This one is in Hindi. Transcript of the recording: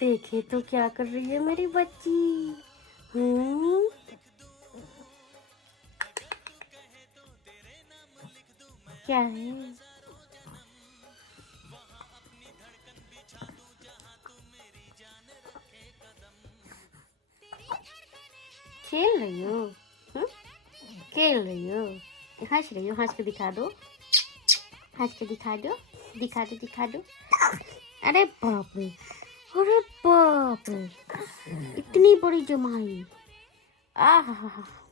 देखे तो क्या कर रही है मेरी बच्ची। हम्म। क्या है? खेल रही हो? हम्म? खेल रही हो? हंस रही हो? हंस के दिखा दो, हंस के दिखा दो, दिखा दो, दिखा दो। अरे बाप रे, अरे बाप रे, इतनी बड़ी जमाई। आहा।